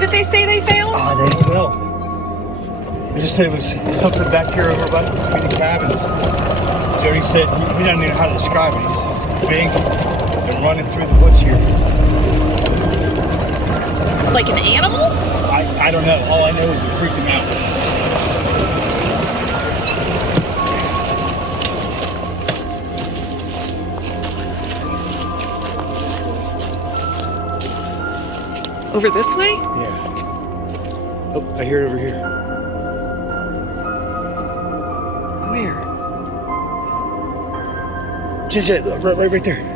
What did they say they found? I don't know. They just said it was something back here over by between the cabins. Jody said he doesn't know how to describe it. He just says it's big and running through the woods here. Like an animal? I don't know. All I know is it freaked him out. Over this way? Yeah. Oh, I hear it over here. Where? Jen, right there.